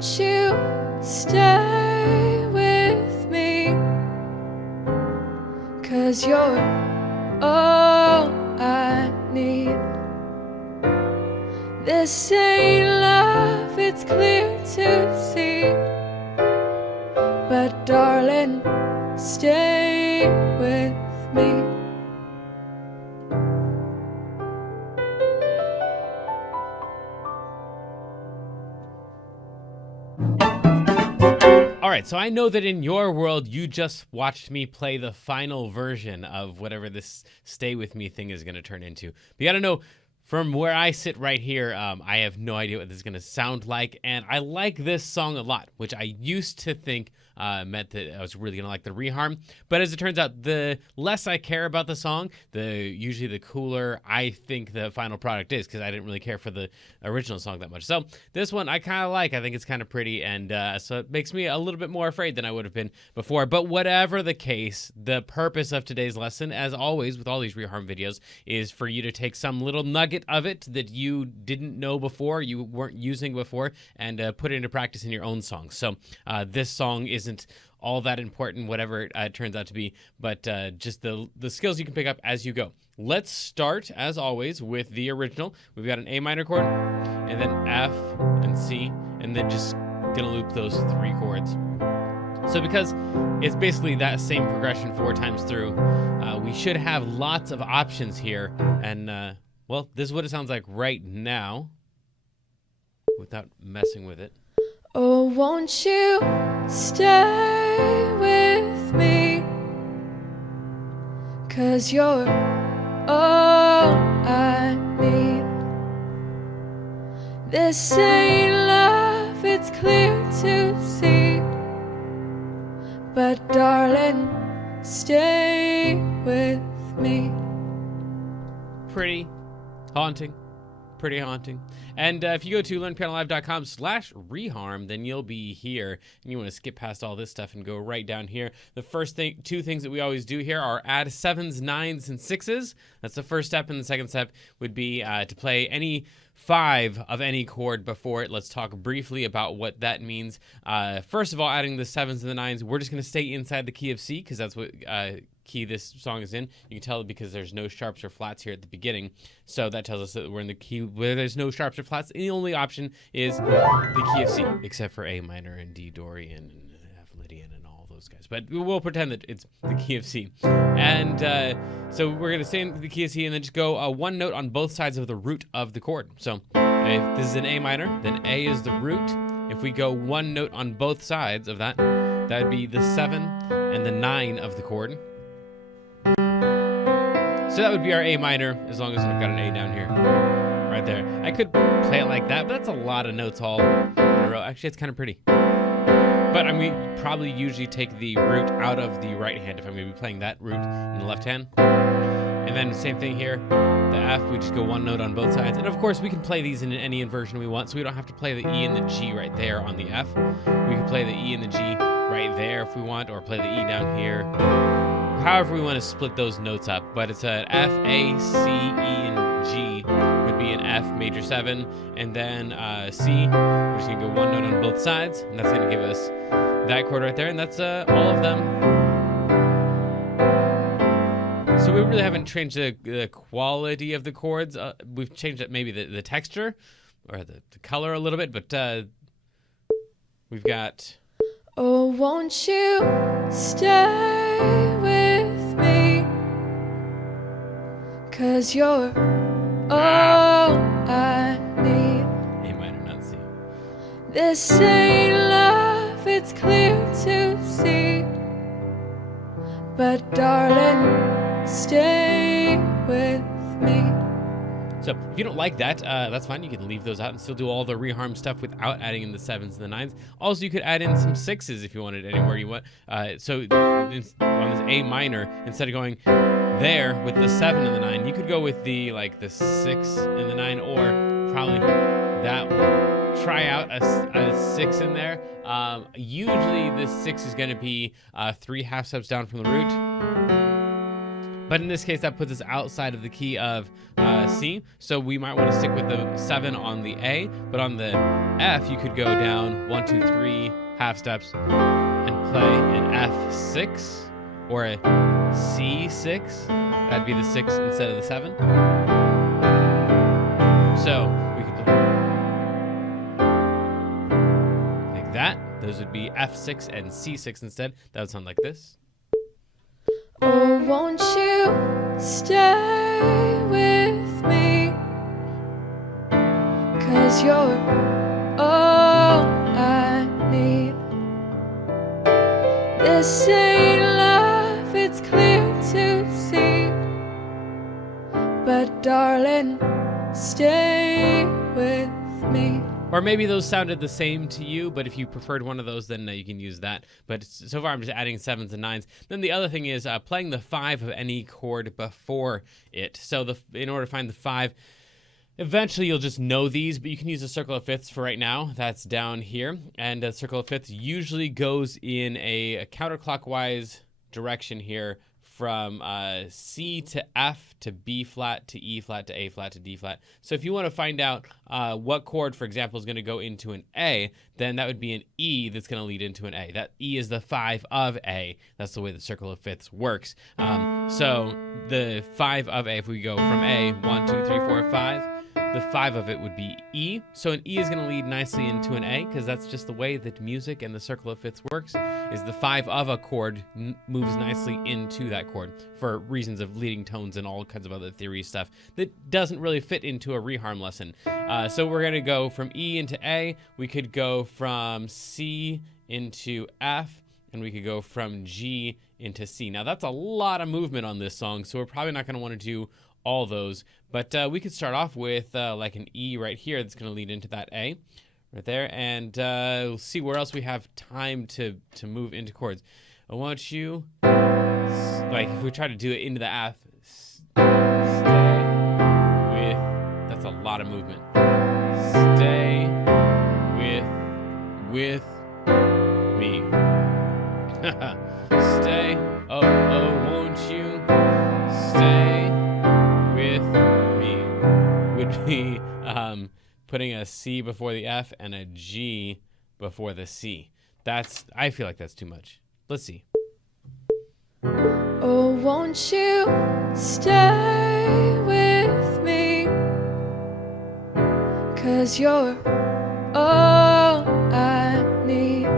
won't you stay with me? 'Cause you're all I need. This ain't love, it's clear to see. But darling, stay with me. All right, so I know that in your world, you just watched me play the final version of whatever this stay with me thing is going to turn into. But you got to know, from where I sit right here, I have no idea what this is going to sound like. And I like this song a lot, which I used to think meant that I was really going to like the reharm. But as it turns out, the less I care about the song, usually the cooler I think the final product is, because I didn't really care for the original song that much. So this one I kind of like. I think it's kind of pretty, and so it makes me a little bit more afraid than I would have been before. But whatever the case, the purpose of today's lesson, as always with all these reharm videos, is for you to take some little nugget of it that you didn't know before, you weren't using before, and put it into practice in your own song. So this song isn't all that important, whatever it turns out to be, but just the skills you can pick up as you go. Let's start, as always, with the original. We've got an A minor chord, and then F and C, and then just gonna loop those 3 chords. So because it's basically that same progression 4 times through, we should have lots of options here, and well, this is what it sounds like right now, without messing with it. Oh, won't you stay with me? 'Cause you're all I need. This ain't love, it's clear to see. But darling, stay with me. Pretty haunting. Pretty haunting. And if you go to learnpianolive.com/reharm, then you'll be here. And you want to skip past all this stuff and go right down here. The first thing, 2 things that we always do here are add 7s, 9s, and 6s. That's the first step. And the second step would be to play any 5 of any chord before it. Let's talk briefly about what that means. First of all, adding the 7s and the 9s, we're just going to stay inside the key of C, because that's what key this song is in. You can tell because there's no sharps or flats here at the beginning. So that tells us that we're in the key where there's no sharps or flats. And the only option is the key of C, except for A minor and D Dorian and F Lydian and all those guys. But we'll pretend that it's the key of C. And so we're going to stay in the key of C and then just go 1 note on both sides of the root of the chord. So if this is an A minor, then A is the root. If we go 1 note on both sides of that, that would be the 7 and the 9 of the chord. So that would be our A minor, as long as I've got an A down here, right there. I could play it like that, but that's a lot of notes all in a row. Actually, it's kind of pretty. But I mean, probably usually take the root out of the right hand if I'm going to be playing that root in the left hand. And then same thing here, the F, we just go 1 note on both sides. And of course, we can play these in any inversion we want, so we don't have to play the E and the G right there on the F. We can play the E and the G right there if we want, or play the E down here. However we want to split those notes up, but it's an F, A, C, E, and G would be an F major 7, and then C, we're just going to go 1 note on both sides, and that's going to give us that chord right there, and that's all of them. So we really haven't changed the quality of the chords. We've changed it, maybe the texture, or the color a little bit, but we've got... Oh, won't you stay with me? 'Cause you're all I need. A minor, not C. This ain't love, it's clear to see. But darling, stay with me. So if you don't like that, that's fine. You can leave those out and still do all the reharm stuff without adding in the 7s and the 9s. Also, you could add in some 6s if you wanted anywhere you want. So on this A minor, instead of going there with the 7 and the 9, you could go with the 6 and the 9, or probably that one. Try out a 6 in there. Usually the 6 is going to be 3 half steps down from the root. But in this case, that puts us outside of the key of C. So we might want to stick with the 7 on the A, but on the F, you could go down 1, 2, 3 half steps and play an F6 or a C6. That'd be the 6 instead of the 7. So we could play like that. Those would be F6 and C6 instead. That would sound like this. Oh, won't you stay with me? 'Cause you're all I need. This ain't love, it's clear to see. But darling, stay with me. Or maybe those sounded the same to you, but if you preferred one of those, then you can use that. But so far, I'm just adding 7s and 9s. Then the other thing is playing the 5 of any chord before it. So in order to find the 5, eventually you'll just know these, but you can use a circle of fifths for right now. That's down here. And a circle of fifths usually goes in a counterclockwise direction here from C to F to B flat to E flat to A flat to D flat. So if you want to find out what chord, for example, is going to go into an A, then that would be an E that's going to lead into an A. That E is the 5 of A. That's the way the circle of fifths works. So the 5 of A, if we go from A, 1, 2, 3, 4, 5, the 5 of it would be E. So an E is going to lead nicely into an A, because that's just the way that music and the circle of fifths works, is the 5 of a chord moves nicely into that chord for reasons of leading tones and all kinds of other theory stuff that doesn't really fit into a reharm lesson. So we're going to go from E into A. We could go from C into F, and we could go from G into C. Now that's a lot of movement on this song, so we're probably not going to want to do all those, but we could start off with like an E right here that's going to lead into that A right there, and we'll see where else we have time to move into chords. I want you, like if we try to do it into the F, stay with, that's a lot of movement. Stay with me. Stay, oh, won't you stay with me, would be putting a C before the F and a G before the C. I feel like that's too much. Let's see. Oh, won't you stay with me? 'Cause you're all I need.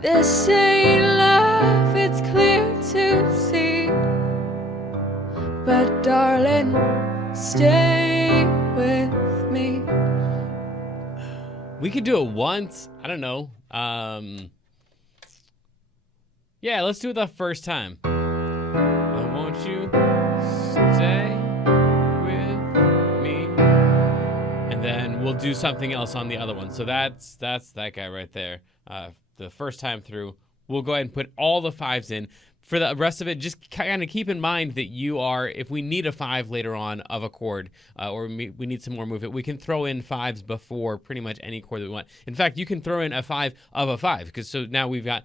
This ain't love, it's clear to see. But darling, stay with me. We could do it once. I don't know. Yeah, let's do it the first time. I want you stay with me. And then we'll do something else on the other one. So that's that guy right there. The first time through, we'll go ahead and put all the 5s in. For the rest of it, just kind of keep in mind that you are, if we need a 5 later on of a chord, or we need some more movement, we can throw in 5s before pretty much any chord that we want. In fact, you can throw in a 5 of a 5, because so now we've got,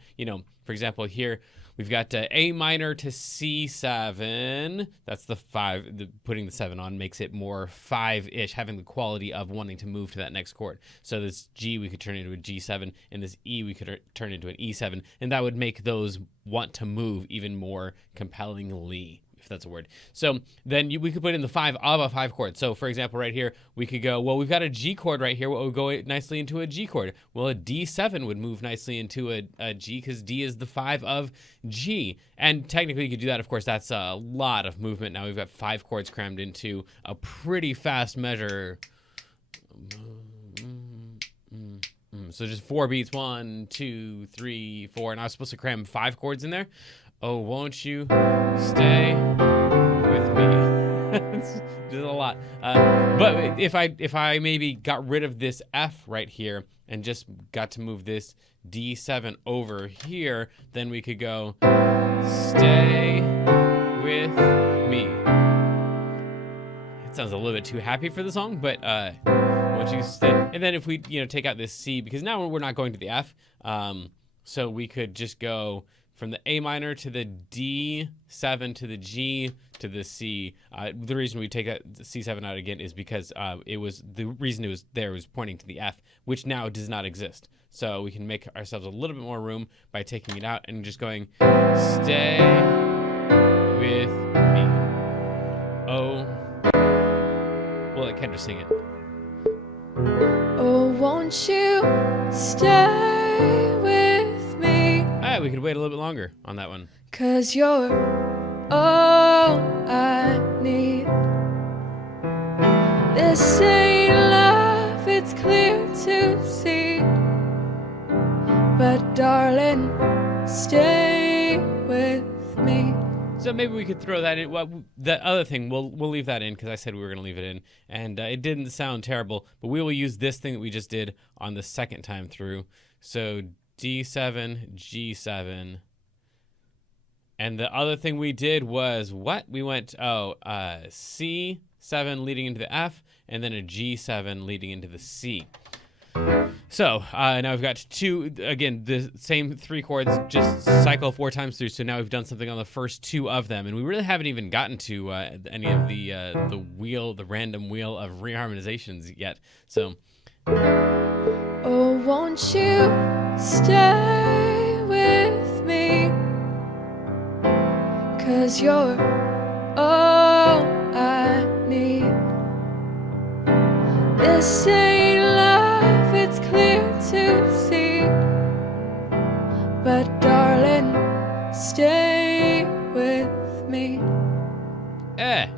for example, here, we've got A minor to C7. That's the 5. Putting the 7 on makes it more 5-ish, having the quality of wanting to move to that next chord. So this G we could turn into a G7, and this E we could turn into an E7, and that would make those want to move even more compellingly, if that's a word. So then we could put in the 5 of a 5 chord. So for example, right here, we could go, well, we've got a G chord right here. What would go nicely into a G chord? Well, a D7 would move nicely into a G, because D is the 5 of G. And technically you could do that. Of course, that's a lot of movement. Now we've got 5 chords crammed into a pretty fast measure. So just 4 beats, 1, 2, 3, 4, and I was supposed to cram 5 chords in there. Oh, won't you stay with me? It's just a lot. But if I maybe got rid of this F right here and just got to move this D7 over here, then we could go stay with me. It sounds a little bit too happy for the song, but won't you stay? And then if we take out this C, because now we're not going to the F, so we could just go from the A minor to the D7 to the G to the C. The reason we take that C7 out again is because the reason it was there was pointing to the F, which now does not exist. So we can make ourselves a little bit more room by taking it out and just going, stay with me. Oh, well, I can't just sing it. Oh, won't you stay with me? We could wait a little bit longer on that one. 'Cause you're all I need. This ain't love, it's clear to see. But darling, stay with me. So maybe we could throw that in. Well, the other thing, we'll leave that in because I said we were going to leave it in. And it didn't sound terrible, but we will use this thing that we just did on the second time through. So D7, G7. And the other thing we did was what? We went, C7 leading into the F, and then a G7 leading into the C. So now we've got two, again, the same three chords, just cycle 4 times through. So now we've done something on the first 2 of them, and we really haven't even gotten to any of the random wheel of reharmonizations yet. So, oh, won't you stay with me? 'Cause you're all I need. This ain't love, it's clear to see. But darling, stay with me.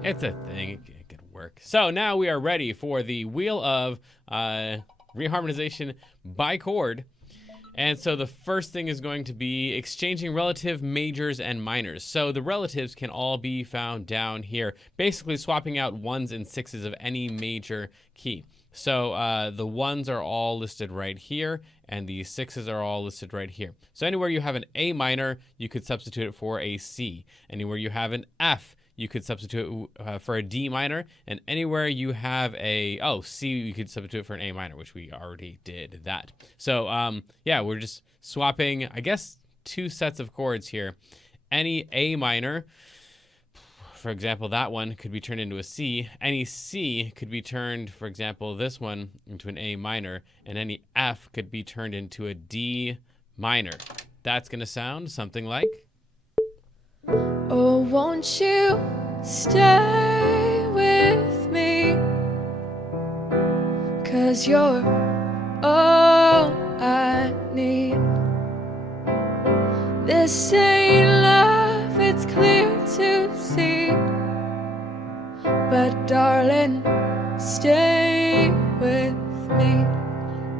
it's a thing. It could work. So now we are ready for the wheel of reharmonization by chord. And so the first thing is going to be exchanging relative majors and minors. So the relatives can all be found down here, basically swapping out 1s and 6s of any major key. So the 1s are all listed right here, and the 6s are all listed right here. So anywhere you have an A minor, you could substitute it for a C. Anywhere you have an F, you could substitute for a D minor, and anywhere you have a C, you could substitute for an A minor, which we already did that. So yeah, we're just swapping, I guess, 2 sets of chords here. Any A minor, for example, that one could be turned into a C. Any C could be turned, for example, this one into an A minor, and any F could be turned into a D minor. That's gonna sound something like. Oh, won't you stay with me? 'Cause you're all I need. This ain't love, it's clear to see. But darling, stay with me.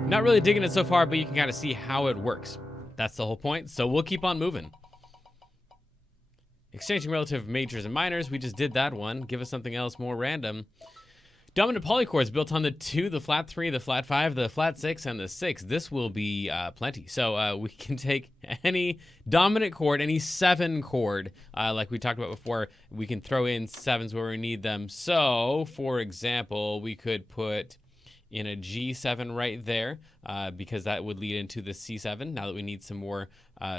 Not really digging it so far, but you can kind of see how it works. That's the whole point, so we'll keep on moving. Exchanging relative majors and minors, we just did that one. Give us something else more random. Dominant polychords built on the 2, the flat 3, the flat 5, the flat 6, and the 6. This will be plenty. So we can take any dominant chord, any 7 chord, like we talked about before. We can throw in 7s where we need them. So, for example, we could put in a G7 right there, because that would lead into the C7, now that we need some more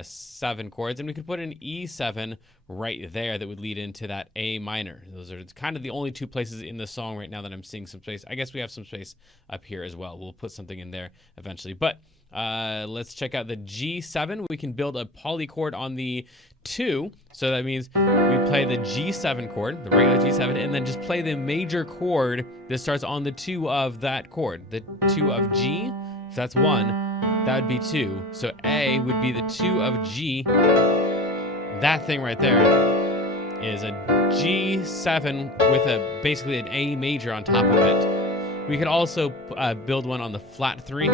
7 chords. And we could put an E7 right there that would lead into that A minor. Those are kind of the only 2 places in the song right now that I'm seeing some space. I guess we have some space up here as well. We'll put something in there eventually. But let's check out the G7. We can build a polychord on the 2. So that means we play the G7 chord, the regular G7, and then just play the major chord that starts on the 2 of that chord. The 2 of G, if that's 1, that would be 2. So A would be the 2 of G. That thing right there is a G7 with basically an A major on top of it. We could also build one on the flat 3,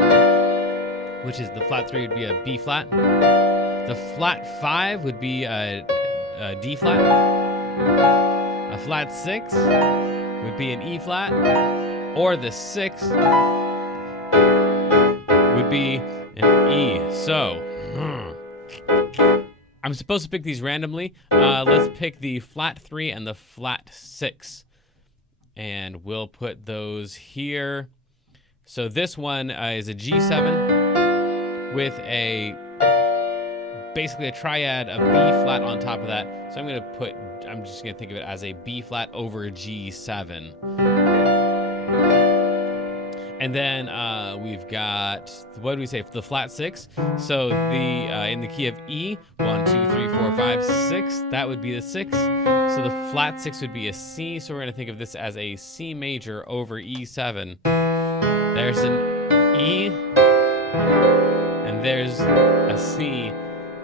which is the flat 3 would be a B flat. The flat 5 would be a D flat. A flat 6 would be an E flat, or the 6 would be an E. So I'm supposed to pick these randomly. Let's pick the flat 3 and the flat 6, and we'll put those here. So this one is a G7 with a basically a triad, a B flat on top of that. So I'm just gonna think of it as a B flat over G7. And then we've got, what do we say, the flat 6. So in the key of E, 1, 2, 3, 4, 5, 6, that would be the 6. So the flat 6 would be a C. So we're gonna think of this as a C major over E7. There's an E, and there's a C.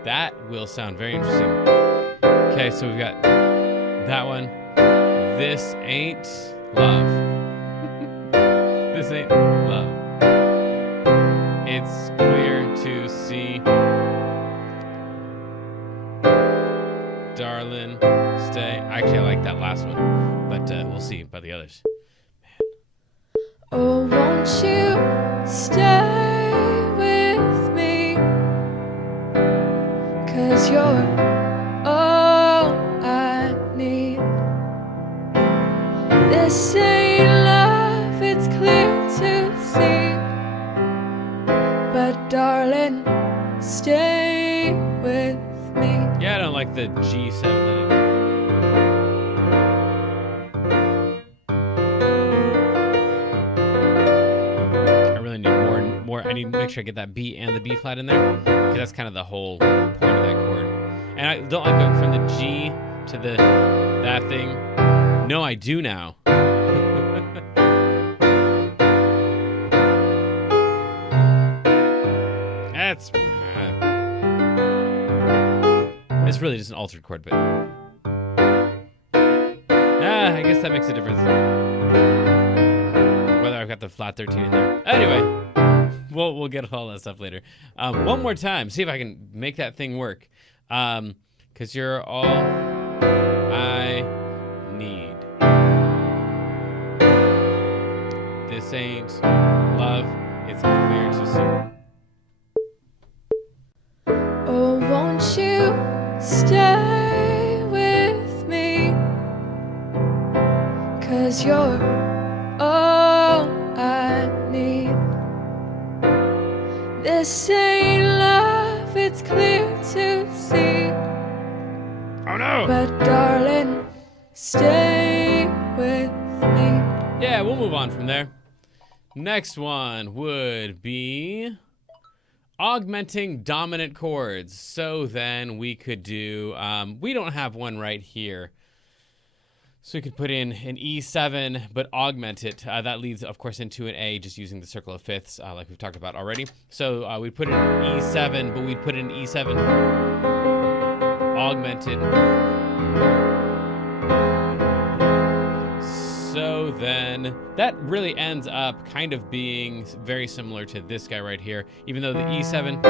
That will sound very interesting. Okay, so we've got that one. This ain't love. This ain't love. It's clear to see. Darling, stay. Actually, I like that last one, but we'll see about the others. Oh, won't you stay with me? 'Cause you're all I need. This ain't love, it's clear to see. But darling, stay with me. Yeah, I don't like the G7. I need to make sure I get that B and the B flat in there, because that's kind of the whole point of that chord. And I don't like going from the G to that thing. No, I do now. It's really just an altered chord, but I guess that makes a difference. Whether I've got the flat 13 in there. Anyway. We'll get all that stuff later. One more time, see if I can make that thing work. 'Cause you're all I need. This ain't love, it's clear to see. Oh, won't you stay with me? 'Cause you're all I need. This ain't love, it's clear to see. Oh no! But darling, stay with me. Yeah, we'll move on from there. Next one would be augmenting dominant chords. So then we could do, we don't have one right here. So we could put in an E7, but augment it. That leads, of course, into an A, just using the circle of fifths, like we've talked about already. So we'd put in an E7, but we'd put in E7 augmented. So then that really ends up kind of being very similar to this guy right here, even though the E7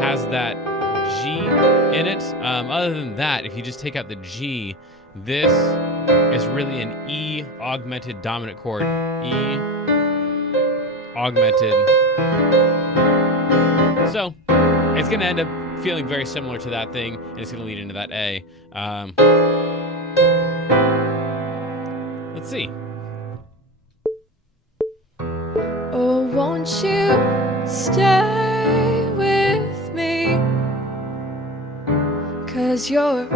has that G in it. Other than that, if you just take out the G, this is really an E augmented dominant chord. E augmented. So it's going to end up feeling very similar to that thing, and it's going to lead into that A. Let's see. Oh, won't you stay with me? 'Cause you're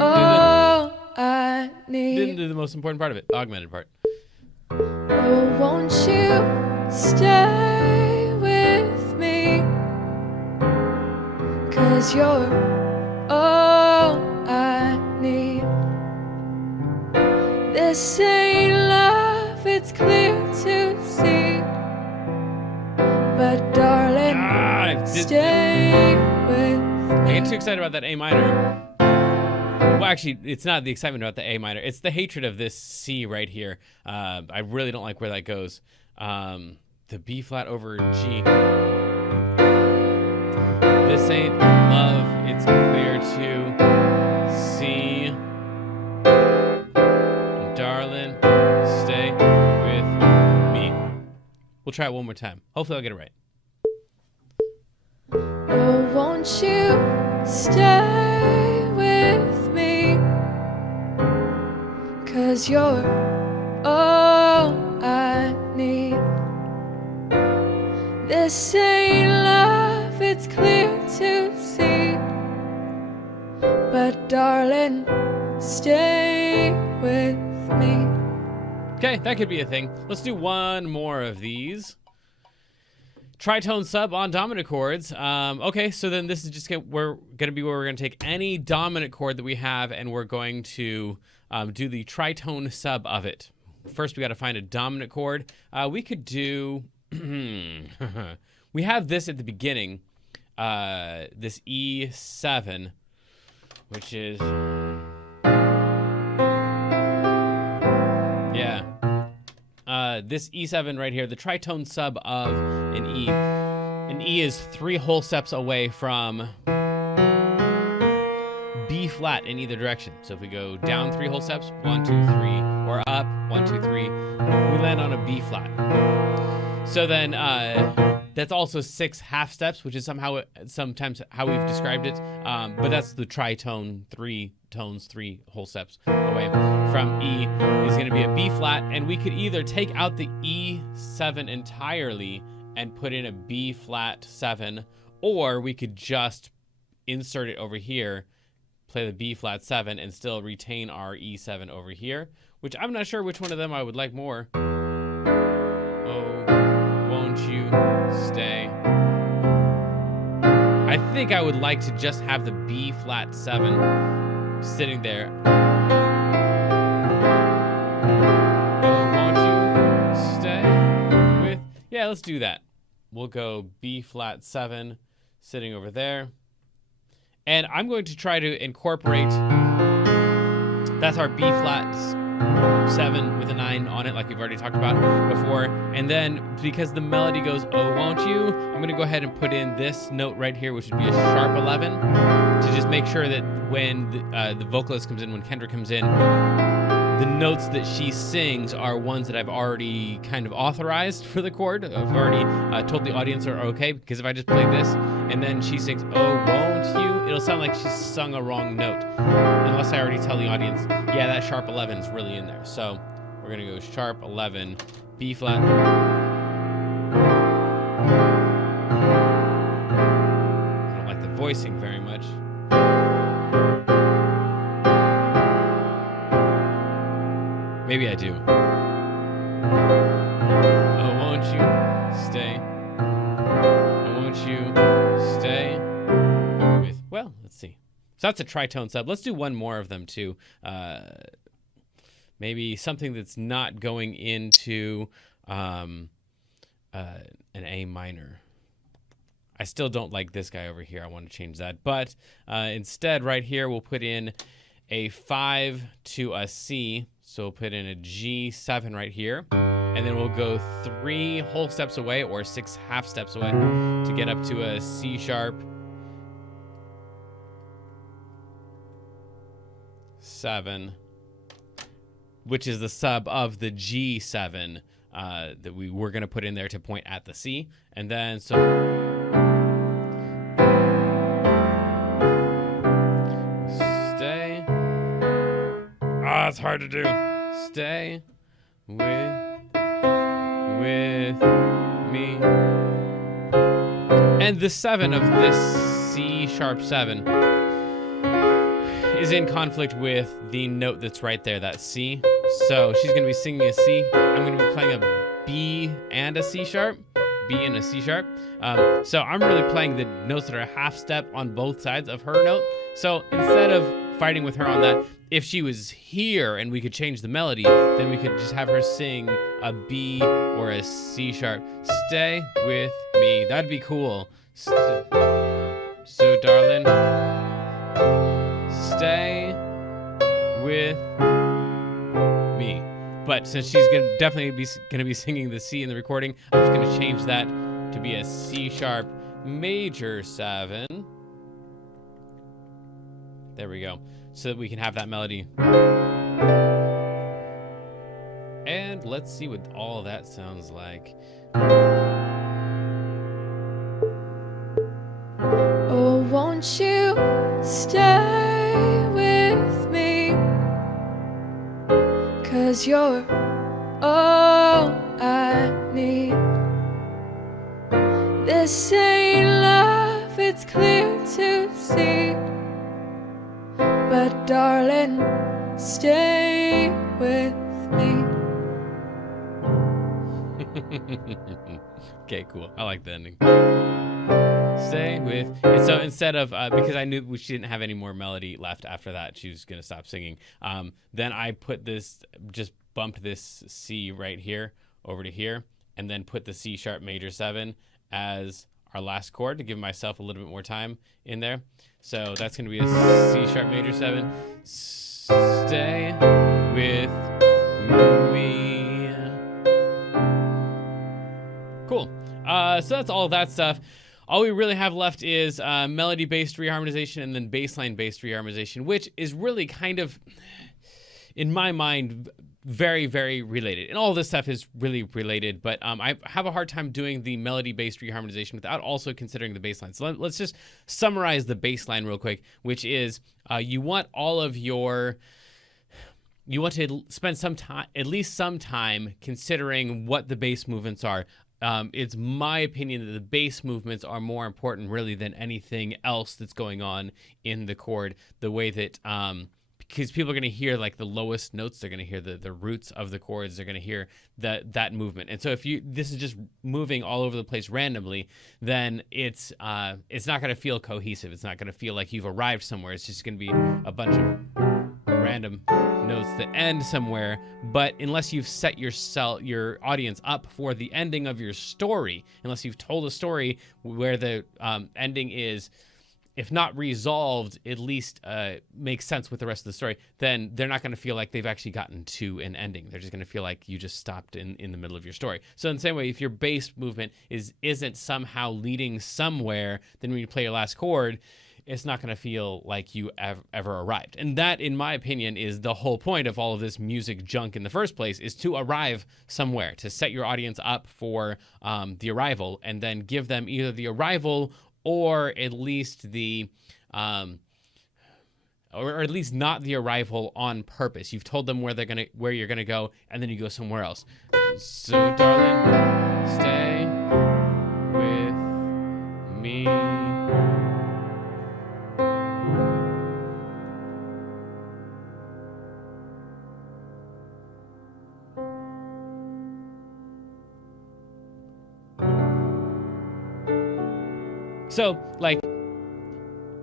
all I need. Didn't do the most important part of it, augmented part. Oh, won't you stay with me? 'Cause you're all I need. This ain't love, it's clear to see. But darling, stay with me. I get too excited about that A minor. Well, actually, it's not the excitement about the A minor. It's the hatred of this C right here. I really don't like where that goes. The B flat over G. This ain't love, it's clear to see. Darling, stay with me. We'll try it one more time. Hopefully I'll get it right. Oh, won't you stay with me? 'Cause you're all I need. This ain't love, it's clear to see. But darling, stay with me. Okay, that could be a thing. Let's do one more of these. Tritone sub on dominant chords. Okay, so then this is just we're going to be where we're going to take any dominant chord that we have, and we're going to do the tritone sub of it. First, we got to find a dominant chord. We could do. We have this at the beginning. This E7, which is. Yeah. This E7 right here, the tritone sub of an E. An E is 3 whole steps away from B flat in either direction. So if we go down 3 whole steps, 1, 2, 3, or up, 1, 2, 3, we land on a B flat. So then that's also 6 half steps, which is sometimes how we've described it. But that's the tritone, 3 tones, 3 whole steps away from E is going to be a B flat. And we could either take out the E7 entirely and put in a B flat 7, or we could just insert it over here, play the B flat 7, and still retain our E7 over here, which I'm not sure which one of them I would like more. Oh, won't you stay? I think I would like to just have the B flat 7 sitting there. Oh, won't you stay with? Yeah, let's do that. We'll go B flat 7 sitting over there. And I'm going to try to incorporate, that's our B flat 7 with a 9 on it, like we've already talked about before. And then because the melody goes, oh, won't you? I'm going to go ahead and put in this note right here, which would be a sharp 11, to just make sure that when the vocalist comes in, when Kendra comes in, the notes that she sings are ones that I've already kind of authorized for the chord. I've already told the audience are okay, because if I just play this and then she sings, oh, won't you? It'll sound like she sung a wrong note, unless I already tell the audience, yeah, that sharp 11 is really in there. So we're going to go sharp 11, B flat. I don't like the voicing very much. Maybe I do. Oh, won't you stay? Oh, won't you stay with? Well, let's see. So that's a tritone sub. Let's do one more of them too. Maybe something that's not going into an A minor. I still don't like this guy over here. I want to change that. But instead, right here, we'll put in a 5 to a C. So we'll put in a G7 right here. And then we'll go 3 whole steps away, or 6 half steps away, to get up to a C sharp 7, which is the sub of the G7 that we were going to put in there to point at the C. And then so stay. Ah, it's hard to do. Stay with me. And the 7 of this C sharp 7 is in conflict with the note that's right there, that C. So she's going to be singing a C. I'm going to be playing a B and a C sharp. B and a C sharp. So I'm really playing the notes that are a half step on both sides of her note. So instead of fighting with her on that, if she was here and we could change the melody, then we could just have her sing a B or a C sharp. Stay with me. That'd be cool. So darling, stay with me. But since she's definitely gonna be singing the C in the recording, I'm just gonna change that to be a C sharp major 7. There we go. So that we can have that melody. And let's see what all that sounds like. Oh, won't you stay with me? 'Cause you're all I need. This ain't love, love, it's clear to see. But darling, stay with me. Okay, cool. I like the ending. Stay with. And so instead of, because I knew she didn't have any more melody left after that, she was going to stop singing. Then I put this, just bumped this C right here over to here, and then put the C sharp major 7 as our last chord to give myself a little bit more time in there. So that's going to be a C sharp major 7. Stay with me. Cool. So that's all that stuff. All we really have left is melody-based reharmonization and then baseline-based reharmonization, which is really kind of, in my mind, very, very related. And all this stuff is really related, but I have a hard time doing the melody-based reharmonization without also considering the baseline. So let's just summarize the baseline real quick, which is you want to spend some time, at least some time, considering what the bass movements are. It's my opinion that the bass movements are more important really than anything else that's going on in the chord. The way that, because people are going to hear like the lowest notes, they're going to hear the roots of the chords, they're going to hear that movement. And so if this is just moving all over the place randomly, then it's not going to feel cohesive. It's not going to feel like you've arrived somewhere. It's just going to be a bunch of random notes that end somewhere. But unless you've set your audience up for the ending of your story, unless you've told a story where the ending is, if not resolved, at least makes sense with the rest of the story, then they're not going to feel like they've actually gotten to an ending. They're just going to feel like you just stopped in the middle of your story. So in the same way, if your bass movement isn't somehow leading somewhere, then when you play your last chord, it's not going to feel like you ever arrived. And that, in my opinion, is the whole point of all of this music junk in the first place, is to arrive somewhere, to set your audience up for the arrival, and then give them either the arrival or at least the or at least not the arrival on purpose. You've told them where you're gonna go, and then you go somewhere else. So darling, stay with me. So, like,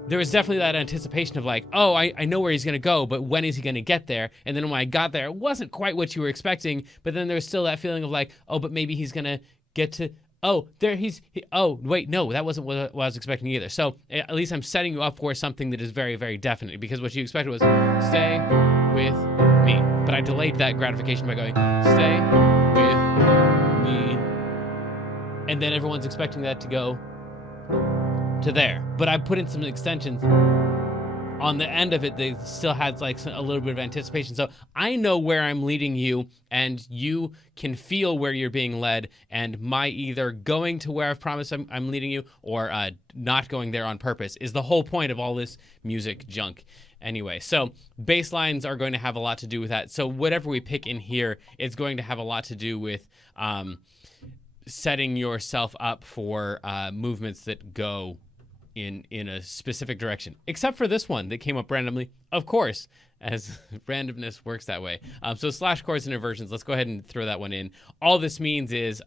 there was definitely that anticipation of like, oh, I know where he's going to go, but when is he going to get there? And then when I got there, it wasn't quite what you were expecting, but then there was still that feeling of like, oh, but maybe he's going to get to, oh, there oh, wait, no, that wasn't what I was expecting either. So at least I'm setting you up for something that is very, very definite, because what you expected was stay with me. But I delayed that gratification by going, stay with me. And then everyone's expecting that to go to there, but I put in some extensions on the end of it. They still had like a little bit of anticipation, so I know where I'm leading you, and you can feel where you're being led, and my either going to where I've promised I'm leading you, or not going there on purpose, is the whole point of all this music junk. Anyway, so bass lines are going to have a lot to do with that. So whatever we pick in here, it's going to have a lot to do with setting yourself up for movements that go in a specific direction, except for this one that came up randomly, of course, as randomness works that way. So slash chords and inversions, let's go ahead and throw that one in. All this means is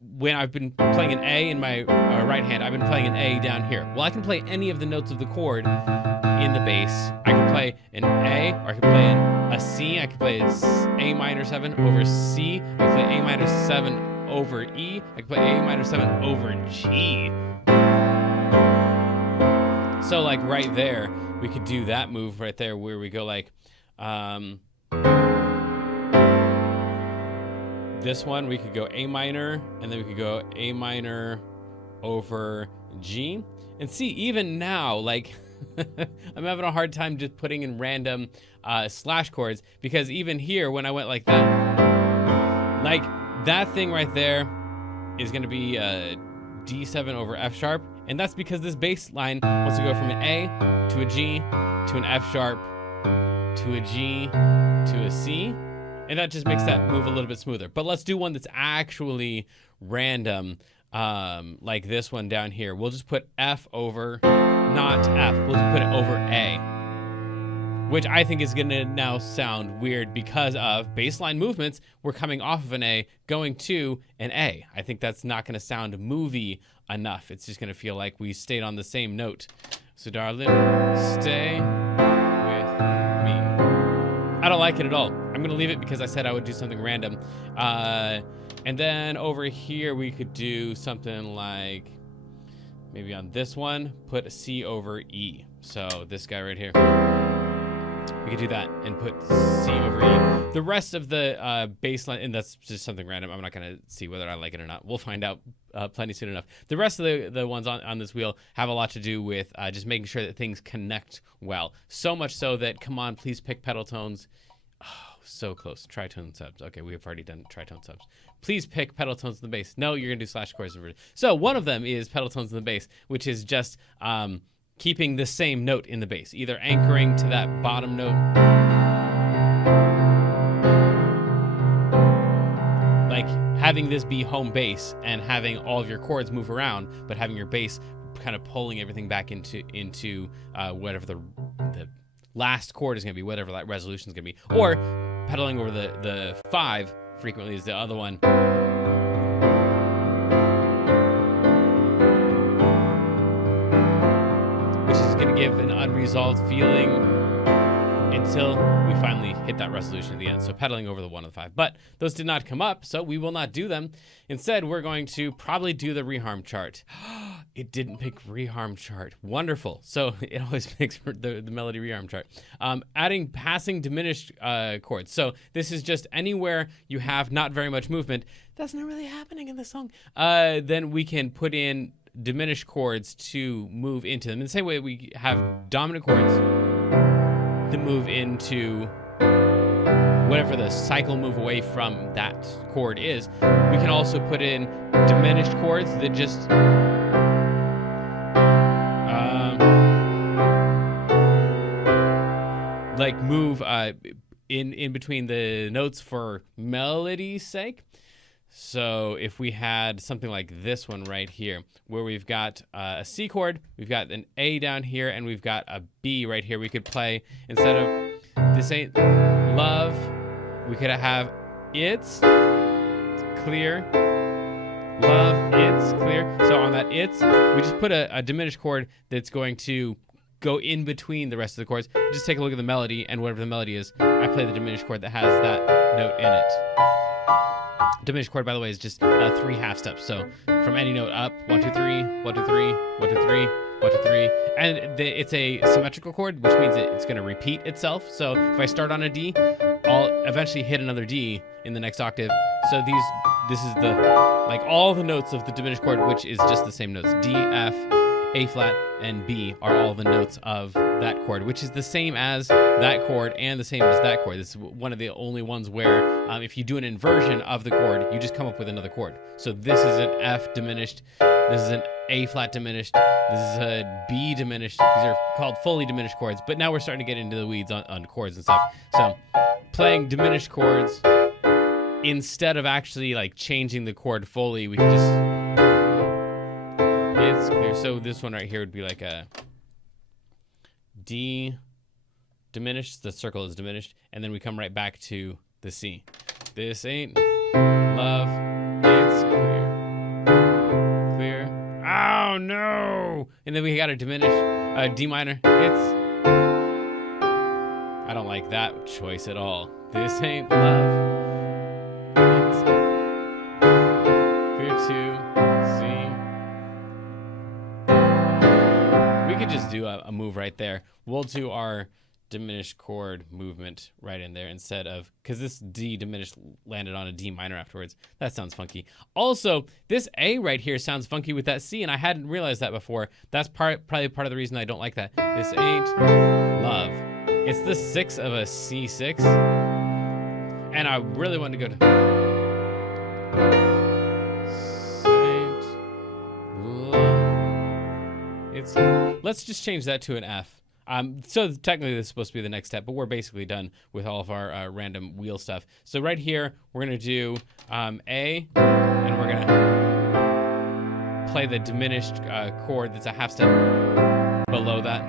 when I've been playing an A in my right hand, I've been playing an A down here. Well, I can play any of the notes of the chord in the bass. I can play an A, or I can play a C. I can play A minor 7 over C. I can play A minor 7 over E. I can play A minor 7 over G. So like right there, we could do that move right there where we go like, this one, we could go A minor, and then we could go A minor over G. And see, even now, like, I'm having a hard time just putting in random slash chords, because even here, when I went like that, like that thing right there is going to be D7 over F sharp. And that's because this bass line wants to go from an A to a G to an F sharp to a G to a C. And that just makes that move a little bit smoother. But let's do one that's actually random. like this one down here, we'll just put F over, not F, we'll just put it over A, which I think is gonna now sound weird because of baseline movements. We're coming off of an A, going to an A. I think that's not gonna sound movie enough. It's just gonna feel like we stayed on the same note. So darling, stay with me. I don't like it at all. I'm gonna leave it because I said I would do something random. And then over here, we could do something like, maybe on this one, put a C over E. So this guy right here. We could do that and put C over E. The rest of the baseline, and that's just something random. I'm not going to see whether I like it or not. We'll find out plenty soon enough. The rest of the ones on this wheel have a lot to do with just making sure that things connect well. So much so that, come on, please pick pedal tones. Oh, so close. Tritone subs. Okay, we have already done tritone subs. Please pick pedal tones in the bass. No, you're going to do slash chords. So one of them is pedal tones in the bass, which is just keeping the same note in the bass, either anchoring to that bottom note, like having this be home bass and having all of your chords move around, but having your bass kind of pulling everything back into whatever the last chord is going to be, whatever that resolution is going to be, or pedaling over the 5 frequently is the other one. Which is going to give an unresolved feeling until we finally hit that resolution at the end. So pedaling over the 1 and the 5. But those did not come up, so we will not do them. Instead, we're going to probably do the reharm chart. It didn't pick reharm chart. Wonderful. So it always picks the melody reharm chart. Adding passing diminished chords. So this is just anywhere you have not very much movement. That's not really happening in this song. Then we can put in diminished chords to move into them. In the same way we have dominant chords that move into whatever the cycle move away from that chord is, we can also put in diminished chords that just like move in between the notes for melody's sake. So if we had something like this one right here, where we've got a C chord, we've got an A down here, and we've got a B right here, we could play, instead of this ain't love, we could have it's clear, love, it's clear. So on that it's, we just put a diminished chord that's going to go in between the rest of the chords. Just take a look at the melody, and whatever the melody is, I play the diminished chord that has that note in it. Diminished chord, by the way, is just 3 half steps. So from any note up, 1, 2, 3, 1, 2, 3, 1, 2, 3, 1, 2, 3. And it's a symmetrical chord, which means it's going to repeat itself. So if I start on a D, I'll eventually hit another D in the next octave. So this is like all the notes of the diminished chord, which is just the same notes. D, F, A flat, and B are all the notes of that chord, which is the same as that chord and the same as that chord. This is one of the only ones where if you do an inversion of the chord, you just come up with another chord. So this is an F diminished, this is an A flat diminished, this is a B diminished. These are called fully diminished chords, but now we're starting to get into the weeds on chords and stuff. So playing diminished chords, instead of actually like changing the chord fully, we can just, it's clear. So this one right here would be like a D diminished, the circle is diminished, and then we come right back to the C. This ain't love, it's clear. Clear. Oh no! And then we got a diminished, D minor. I don't like that choice at all. This ain't love. It's clear to C. We could just do a move right there. We'll do our diminished chord movement right in there instead of, because this D diminished landed on a D minor afterwards. That sounds funky. Also, this A right here sounds funky with that C, and I hadn't realized that before. That's probably part of the reason I don't like that. This ain't love. It's the 6 of a C6, and I really want to go to Saint love. Let's just change that to an F. So technically this is supposed to be the next step, but we're basically done with all of our random wheel stuff. So right here, we're going to do A, and we're going to play the diminished chord that's a half step below that.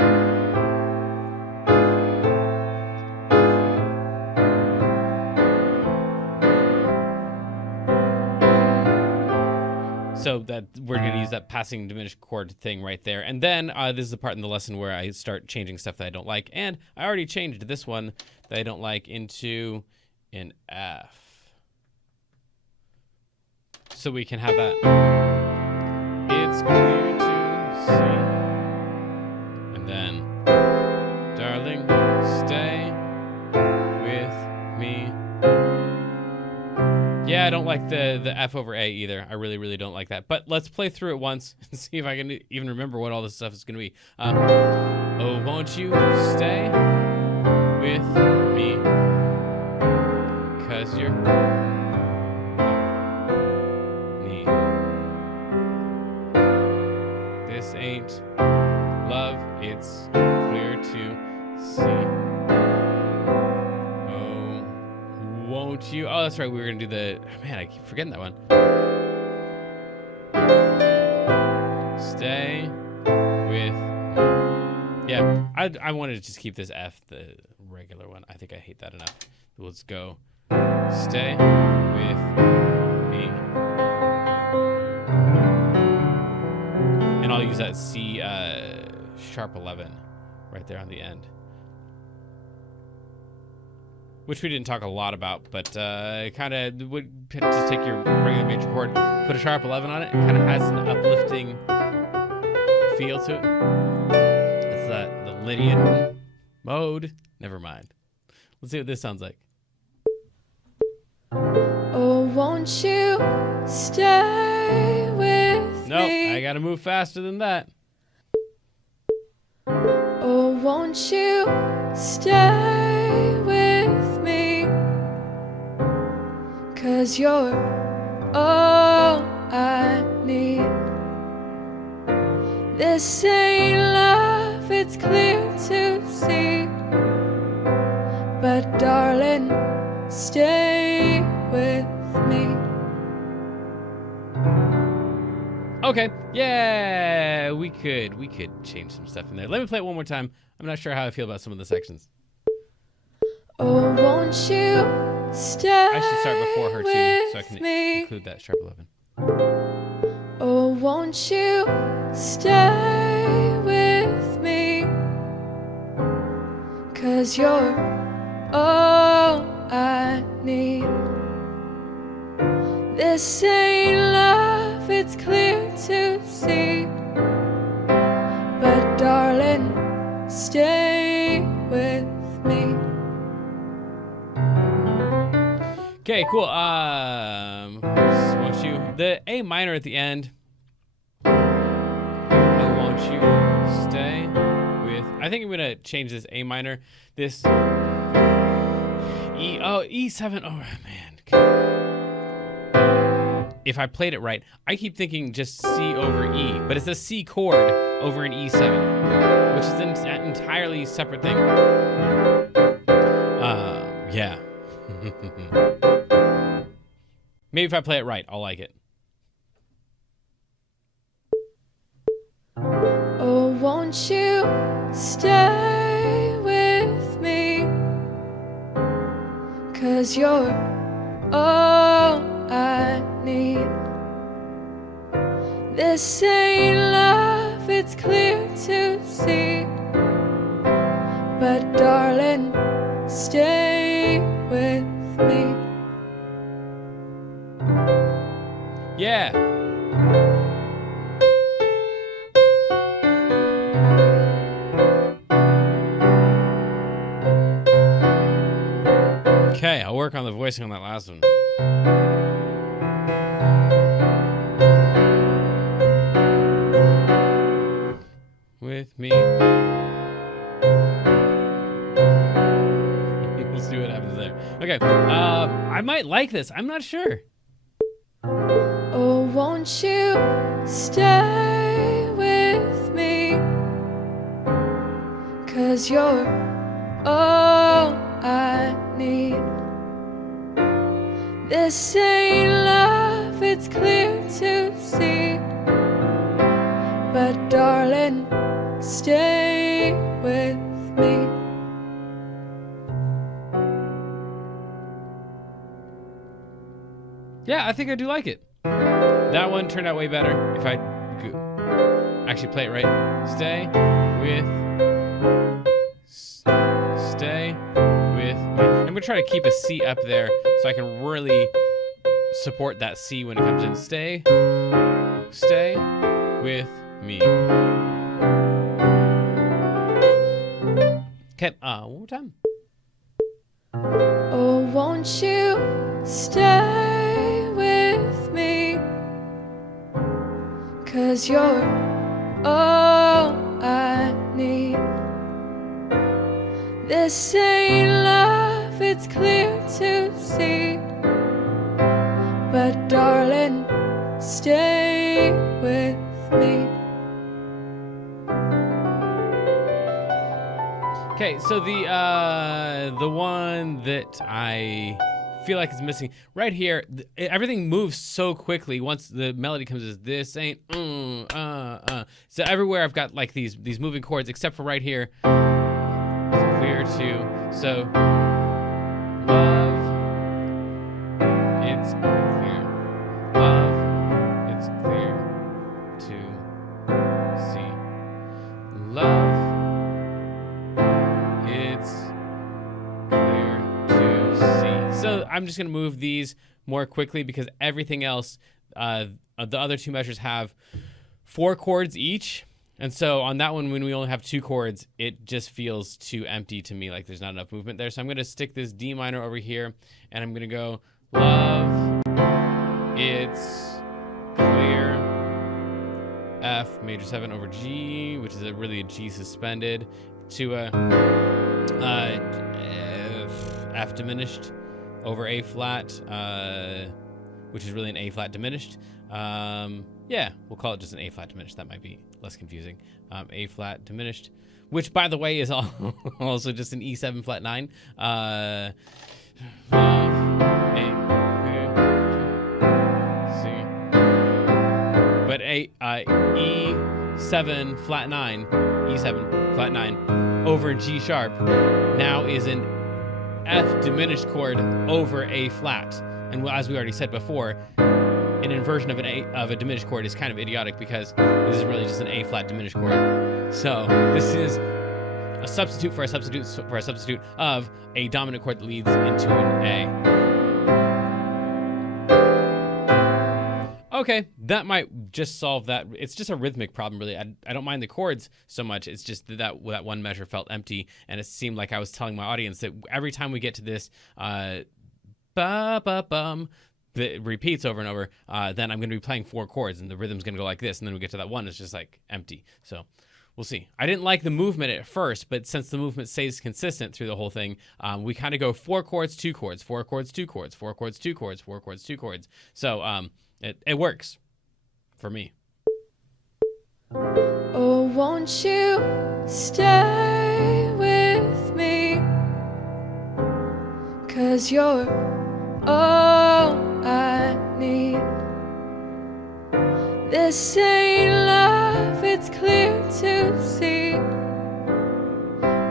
So that we're going to use that passing diminished chord thing right there. And then this is the part in the lesson where I start changing stuff that I don't like. And I already changed this one that I don't like into an F. So we can have that. It's clear to see. And then, darling, stay with me. Yeah, I don't like the F over A either. I really, really don't like that. But let's play through it once and see if I can even remember what all this stuff is going to be. Oh, won't you stay with me? 'Cause you're me. This ain't love, it's clear to see. Won't you? Oh, that's right. We were going to do the... Man, I keep forgetting that one. Stay with me. Yeah, I wanted to just keep this F, the regular one. I think I hate that enough. Let's go. Stay with me. And I'll use that C sharp 11 right there on the end. Which we didn't talk a lot about, but kind of would just take your regular major chord, put a sharp 11 on it. It kind of has an uplifting feel to it. It's that the Lydian mode. Never mind. Let's see what this sounds like. Oh, won't you stay with Nope, me? I gotta move faster than that. Oh, won't you stay with me? 'Cause you're all I need. This ain't love, it's clear to see. But darling, stay with me. Okay, yeah, we could change some stuff in there. Let me play it one more time. I'm not sure how I feel about some of the sections. Oh, won't you stay I should start before her too, so I can me? include that sharp 11. Oh, won't you stay with me? 'Cause you're all I need. This ain't love, it's clear to see. But darling, stay with me. Okay, cool. Won't you? The A minor at the end. Oh, won't you stay with? I think I'm gonna change this A minor. This E. Oh, E7. Oh man. Okay. If I played it right, I keep thinking just C over E, but it's a C chord over an E7, which is an entirely separate thing. Yeah. Maybe if I play it right, I'll like it. Oh, won't you stay with me? 'Cause you're all I need. This ain't love, it's clear to see. But darling, stay with me. Yeah. Okay, I'll work on the voicing on that last one. With me. We'll see what happens there. Okay, I might like this. I'm not sure. Oh, won't you stay with me? 'Cause you're all I need. This ain't love, it's clear to see. darling, stay with me. Yeah, I think I do like it. That one turned out way better if I actually play it right. Stay with me. I'm gonna try to keep a C up there so I can really support that C when it comes in. Stay with me. Okay, one more time. Oh, won't you stay with me? 'Cause you're all I need. This ain't love, it's clear to see. But darling, stay with me. Okay, so the one that I feel like is missing right here, everything moves so quickly once the melody comes. Is this ain't So everywhere I've got like these moving chords, except for right here. It's clear too. So love, it's clear. Love, it's clear to see. Love, it's clear to see. So I'm just gonna move these more quickly because everything else, the other two measures have 4 chords each. And so on that one, when we only have 2 chords, it just feels too empty to me, like there's not enough movement there. So I'm gonna stick this D minor over here and I'm gonna go love, it's clear, F major 7 over G, which is really a G suspended, to a F diminished over A flat, which is really an A flat diminished. Yeah, we'll call it just an A flat diminished. That might be less confusing. A flat diminished, which by the way is also just an E7 flat 9. But E7 flat 9, E7 flat 9 over G sharp now is an F diminished chord over A flat. And as we already said before, an inversion of a diminished chord is kind of idiotic because this is really just an A flat diminished chord. So this is a substitute for a substitute for a substitute of a dominant chord that leads into an A. Okay, that might just solve that. It's just a rhythmic problem, really. I don't mind the chords so much. It's just that one measure felt empty, and it seemed like I was telling my audience that every time we get to this ba-ba-bum, that repeats over and over, then I'm going to be playing 4 chords, and the rhythm's going to go like this, and then we get to that one, it's just like empty. So we'll see. I didn't like the movement at first, but since the movement stays consistent through the whole thing, we kind of go 4 chords, 2 chords, 4 chords, 2 chords, 4 chords, 2 chords, 4 chords, 2 chords. So it works for me. Oh, won't you stay with me? 'Cause you're all I need. This ain't love, it's clear to see.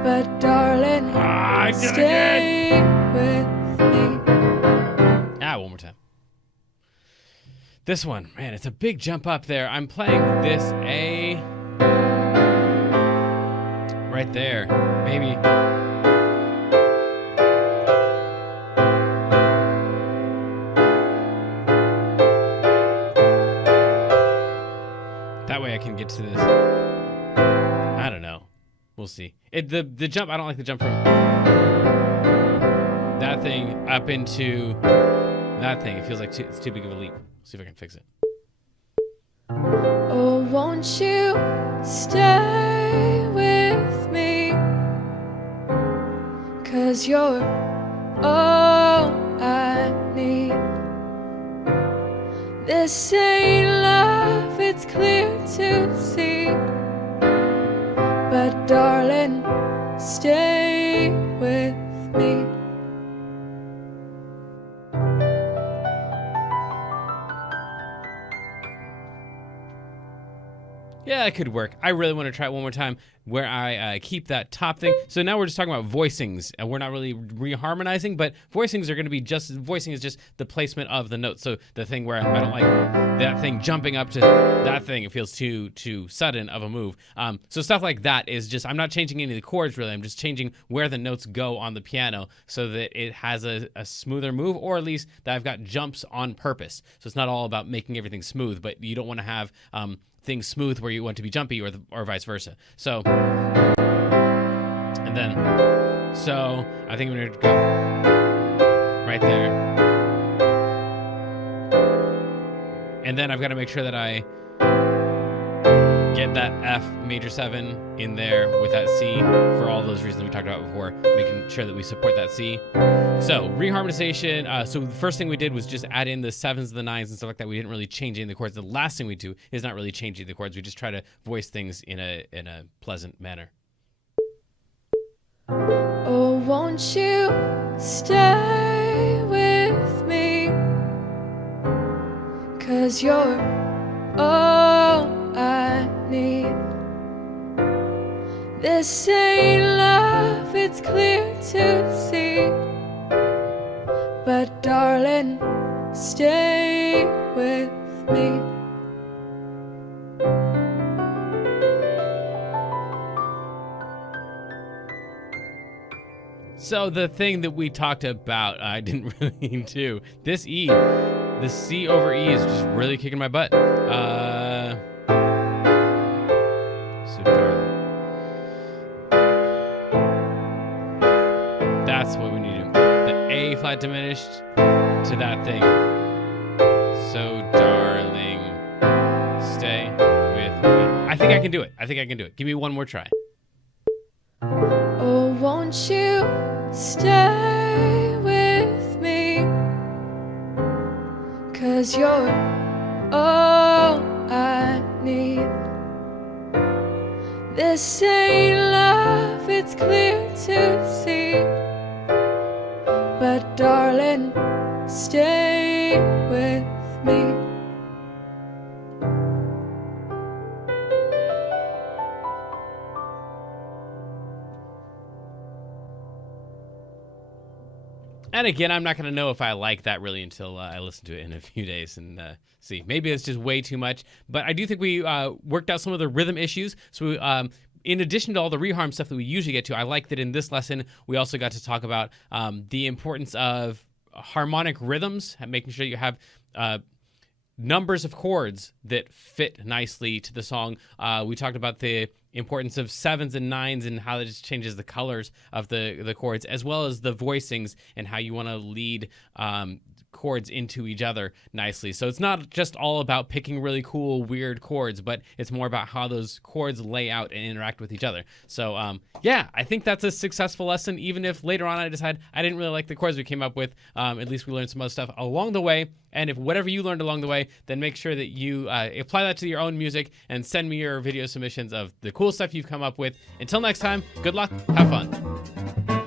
But darling, stay with me. One more time. This one, man, it's a big jump up there. I'm playing this A right there. Maybe. That way I can get to this. I don't know. We'll see. The jump, I don't like the jump from that thing up into that thing. It feels like it's too big of a leap. See if I can fix it. Oh, won't you stay with me? 'Cause you're all I need. This ain't love, it's clear to see. But darling, stay with me. Yeah, it could work. I really want to try it one more time where I keep that top thing. So now we're just talking about voicings, and we're not really reharmonizing, but voicings are going to be voicing is just the placement of the notes. So the thing where I don't like that thing jumping up to that thing, it feels too sudden of a move. So stuff like that is just, I'm not changing any of the chords really, I'm just changing where the notes go on the piano so that it has a smoother move, or at least that I've got jumps on purpose. So it's not all about making everything smooth, but you don't want to have things smooth where you want to be jumpy, or vice versa. So, and then, so I think I'm gonna go right there, and then I've got to make sure that I get that F major 7 in there with that C for all those reasons we talked about before, making sure that we support that C. So reharmonization. So the first thing we did was just add in the 7s and the 9s and stuff like that. We didn't really change any of the chords. The last thing we do is not really changing the chords. We just try to voice things in a pleasant manner. Oh, won't you stay with me? 'Cause you're all I need. This ain't love, it's clear to see. But darling, stay with me. So the thing that we talked about, I didn't really do. This E, the C over E is just really kicking my butt. So darling. That's what we need to do. The A flat diminished to that thing. So darling, stay with me. I think I can do it. I think I can do it. Give me one more try. Oh, won't you stay with me? 'Cause you're all I need. This ain't love, it's clear to see. But darling, stay with me. And again, I'm not going to know if I like that really until I listen to it in a few days and see. Maybe it's just way too much. But I do think we worked out some of the rhythm issues. So in addition to all the reharm stuff that we usually get to, I like that in this lesson, we also got to talk about the importance of harmonic rhythms, and making sure you have numbers of chords that fit nicely to the song. We talked about the importance of 7s and 9s and how that just changes the colors of the chords, as well as the voicings and how you want to lead chords into each other nicely. So it's not just all about picking really cool, weird chords, but it's more about how those chords lay out and interact with each other. So yeah, I think that's a successful lesson, even if later on I decide I didn't really like the chords we came up with. At least we learned some other stuff along the way. And if whatever you learned along the way, then make sure that you apply that to your own music and send me your video submissions of the cool stuff you've come up with. Until next time, good luck, have fun.